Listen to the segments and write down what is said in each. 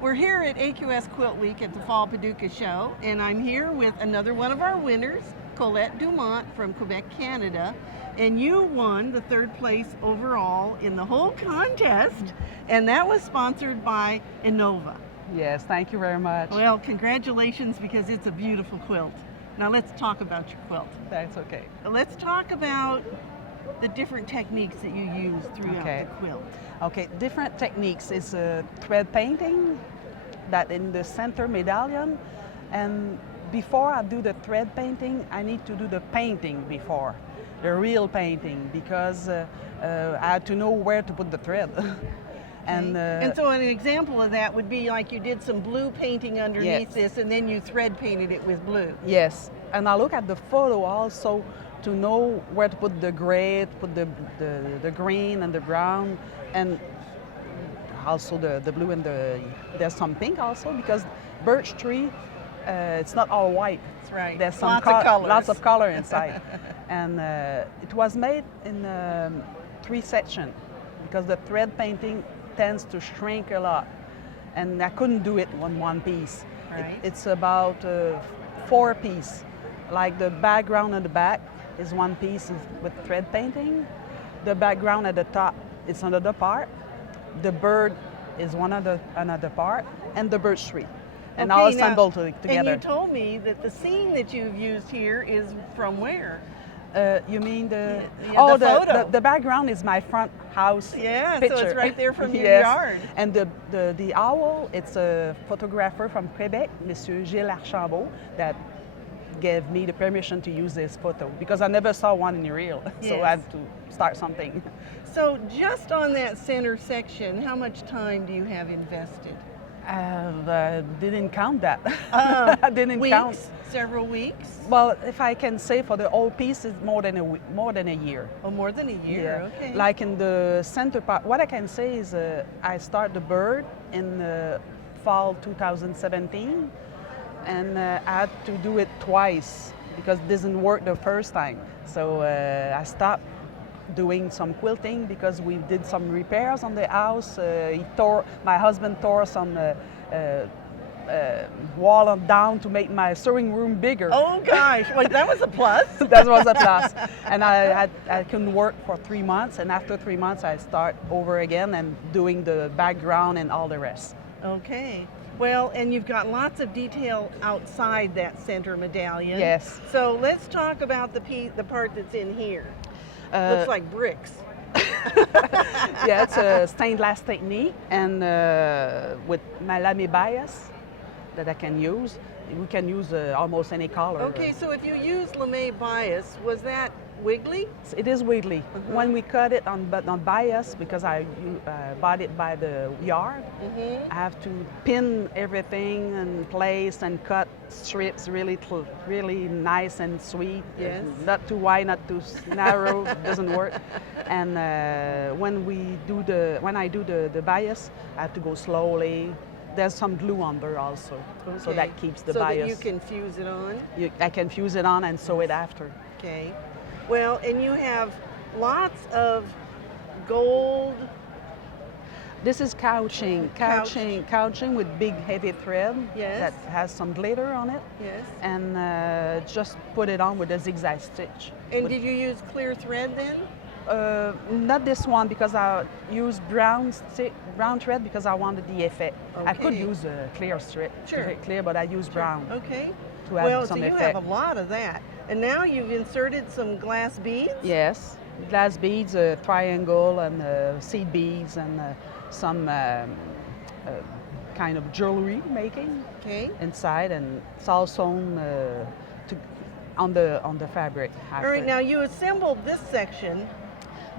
We're here at AQS Quilt Week at the Fall Paducah show, and I'm here with another one of our winners, Colette Dumont from Quebec, Canada. And you won the third place overall in the whole contest, and that was sponsored by Innova. Yes, thank you very much. Well, congratulations, because it's a beautiful quilt. Now let's talk about your quilt. That's okay. Let's talk about the different techniques that you use throughout the quilt. Okay, different techniques is thread painting, that in the center medallion, and before I do the thread painting, I need to do the painting before, the real painting, because I had to know where to put the thread. And so an example of that would be like you did some blue painting underneath this, and then you thread painted it with blue. Yes, and I look at the photo also to know where to put the gray, to put the green and the brown, and also the blue and there's some pink also, because birch tree, it's not all white. That's right. There's some lots of color inside. And it was made in 3 sections, because the thread painting tends to shrink a lot, and I couldn't do it on one piece. Right. It's about 4 pieces. Like the background at the back is 1 piece with thread painting. The background at the top is another part. The bird is another part, and the birch tree. And all assembled together. And you told me that the scene that you've used here is from where? You mean the photo. The background is my front house picture. So it's right there from your yard. And the owl, it's a photographer from Quebec, Monsieur Gilles Archambault, that gave me the permission to use this photo, because I never saw one in real, so I had to start something. So just on that center section, how much time do you have invested? I didn't count that. I didn't count. Several weeks? Well, if I can say for the whole piece, it's more than a year. Oh, more than a year, okay. Like in the center part, what I can say is I start the bird in fall 2017, and I had to do it twice because it didn't work the first time. So I stopped doing some quilting because we did some repairs on the house. My husband tore some wall down to make my sewing room bigger. Oh gosh, well, that was a plus. That was a plus. And I couldn't work for 3 months, and after 3 months I start over again and doing the background and all the rest. Okay. Well, and you've got lots of detail outside that center medallion. Yes. So let's talk about the part that's in here. Looks like bricks. Yeah, it's a stained glass technique, and with my lame bias that I can use. We can use almost any color. Okay, so if you use lame bias, was that wiggly? It is wiggly. When we cut it on bias, because I bought it by the yard, I have to pin everything in place and cut strips really nice and sweet. Yes. Not too wide, not too narrow. Doesn't work. And when I do the bias, I have to go slowly. There's some glue under also, so that keeps the bias. So that you can fuse it on? I can fuse it on and sew it after. Okay. Well, and you have lots of gold. This is couching with big heavy thread that has some glitter on it. Yes. And just put it on with a zigzag stitch. And did you use clear thread then? Not this one, because I used brown thread because I wanted the effect. Okay. I could use a clear thread, clear, but I used brown. Okay. To add some effect. You have a lot of that. And now you've inserted some glass beads? Yes, glass beads, a triangle, and seed beads, and some kind of jewelry making inside, and it's all sewn on the fabric. After. All right, now you assembled this section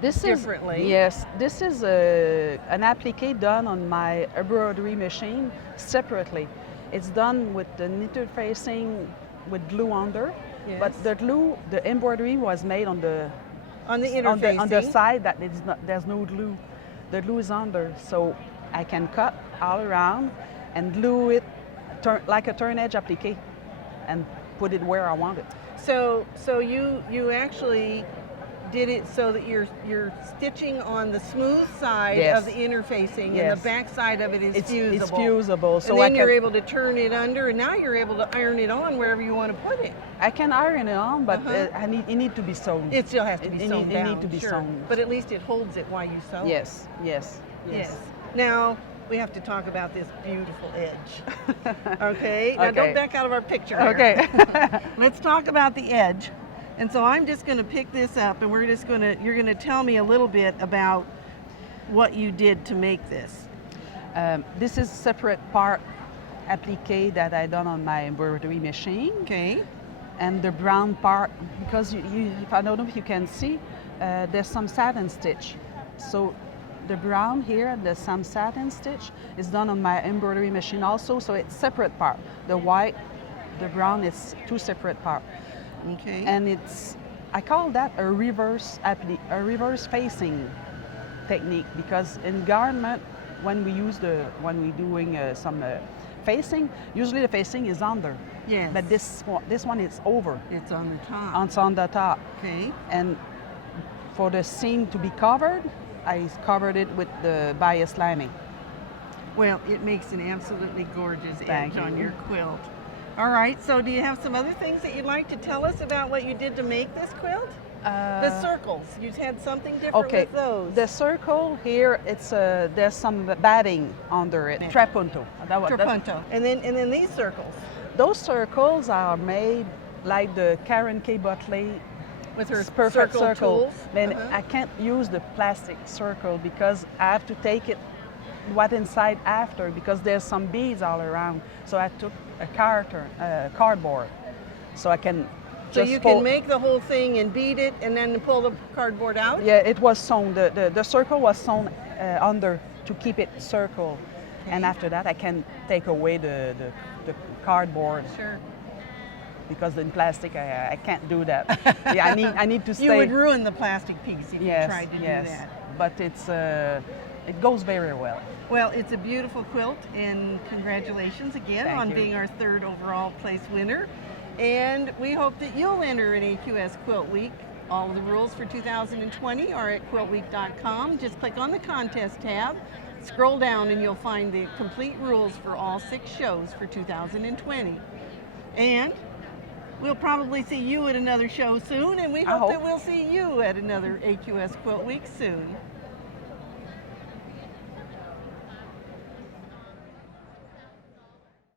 differently. Yes, this is an appliqué done on my embroidery machine separately. It's done with the knitted facing with glue under, but the embroidery was made on the interfacing. On the side that there's no glue. The glue is under, so I can cut all around and glue it like a turn edge appliqué and put it where I want it. So you actually did it so that you're stitching on the smooth side Yes. of the interfacing, Yes. and the back side of it is fusible. It's fusible, so and then I you're can, able to turn it under, and now you're able to iron it on wherever you want to put it. I can iron it on, but Uh-huh. it need to be sewn. It still has to be sewn It down. need to be sure. sewn. But at least it holds it while you sew. Yes, yes, Yes. Now we have to talk about this beautiful edge. Okay. Now Okay. don't back out of our picture. Here. Okay. Let's talk about the edge. And so I'm just going to pick this up, and you're going to tell me a little bit about what you did to make this. This is separate part applique that I done on my embroidery machine. Okay. And the brown part, because if I don't know if you can see, there's some satin stitch. So the brown here, the some satin stitch, is done on my embroidery machine also, so it's separate part. The white, the brown is two separate part. Okay. And I call that a reverse facing technique, because in garment, when we're doing some facing, usually the facing is under. Yes. But this one is over. It's on the top. It's on the top. Okay. And for the seam to be covered, I covered it with the bias lining. Well, it makes an absolutely gorgeous Thank edge on you. your quilt. All right, so do you have some other things that you'd like to tell us about what you did to make this quilt? The circles, you had something different Okay, with those. the circle here, there's some batting under it. Trapunto. Trapunto. And then these circles. Those circles are made like the Karen K. Butley With her perfect circle circle. tools. Then Uh-huh. I can't use the plastic circle because I have to take it what inside after, because there's some beads all around. So I took a cardboard, so I can. So just you fold. can make the whole thing and beat it and then pull the cardboard out? Yeah, it was sewn. The circle was sewn under to keep it circle, and Okay. after that I can take away the cardboard, Sure. because in plastic I can't do that. Yeah, I need to stay. You would ruin the plastic piece if Yes, you tried to yes, do that. but it goes very well. Well, it's a beautiful quilt, and congratulations again Thank on you. being our third overall place winner. And we hope that you'll enter in AQS Quilt Week. All of the rules for 2020 are at quiltweek.com. Just click on the contest tab, scroll down, and you'll find the complete rules for all 6 shows for 2020. And we'll probably see you at another show soon, and we hope that we'll see you at another AQS Quilt Week soon.